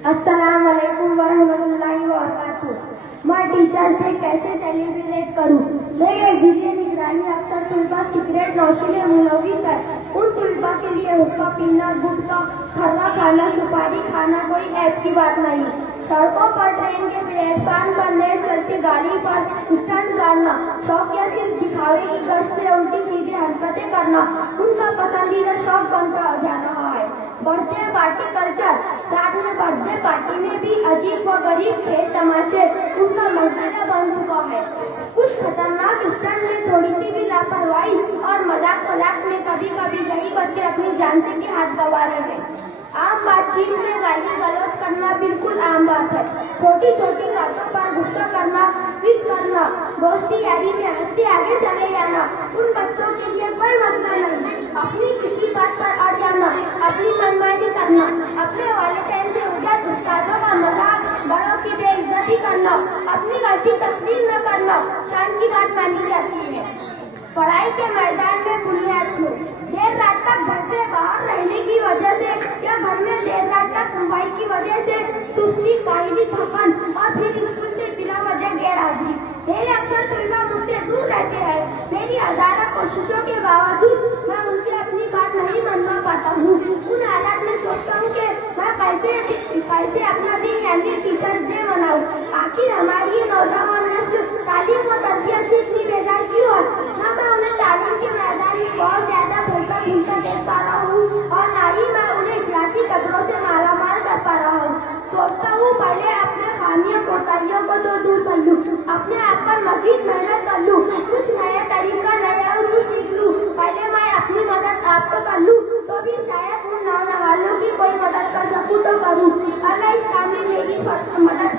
अस्सलाम वालेकुम वरहमतुल्लाहि वबरकातुहू। मैं टीचर डे कैसे सेलिब्रेट करूं? मेरे ज़रिए निगरानी अक्सर तुलबा सिगरेट नौशीले मुलविस है। उन तुलबा के लिए हुक्का पीना, गुटखा खर्रा खाना, सुपारी खाना कोई ऐप की बात नहीं। सड़कों पर, ट्रेन के प्लेटफार्म पर, ले चलती गाड़ी पर स्टंट करना, शौक या सिर्फ दिखावे की गर्ज से उल्टी सीधी हरकतें करना उनका पसंदीदा शौक बनता जा रहा है। बर्थडे पार्टी कल्चर, साथ में बर्थडे पार्टी में भी अजीब व गरीब खेल तमाशे उनका मसला बन चुका है। कुछ खतरनाक स्टंट में थोड़ी सी भी लापरवाही और मजाक में कभी कभी कई बच्चे अपनी जान से भी हाथ गंवा रहे हैं। आम बातचीत में गाली गलौज करना बिल्कुल आम बात है। छोटी छोटी बातों पर गुस्सा करना, जिद करना, दोस्ती यारी में हंसते आगे चले जाना उन बच्चों के लिए कोई मसला नहीं। अपनी किसी बात पर अड़ जाना, अपनी मनमानी करना, अपने वालिदैन से उजत उस्तादों का मजाक, बड़ों की बेइज्जती करना, अपनी गलती तस्लीम न करना शान की बात मानी जाती है। पढ़ाई के मैदान में बुनियाद लो। देर रात तक घर से बाहर रहने की वजह से या घर में देर रात तक मोबाइल की वजह से सुस्ती, काहिली, थकान और फिर स्कूल से बिना वजह गैर हाजिरी। मेरे अक्सर तुलबा मुझसे दूर रहते हैं। मेरी हजारों कोशिशों के बावजूद मैं उनसे अपनी बात नहीं मनवा पाता हूँ। उन हालात में सोचता हूँ कि मैं कैसे अपना दिन यानी टीचर्स डे मनाऊँ। आखिर हमारी नौजवान नस्ल तालीम व तरबियत से इतनी बेजार क्यों है? न मैं उन्हें तालीम के मैदान में बहुत ज्यादा भूलता देख पा रहा हूँ और न ही मैं उन्हें इखलाकी कदरों से मालामाल कर पा रहा हूँ। सोचता हूँ पहले अपने खामियों कोताहियों को तो दूर कर लूँ, अपने आप पर मजीद मेहनत कर लूँ, कुछ नया तरीका नया सीख लूँ। पहले मैं अपनी मदद आप तो कर लूँ, तो भी शायद उन नौजवानों की कोई मदद कर सकूँ तो करूँ। अल्लाह इस काम में मेरी मदद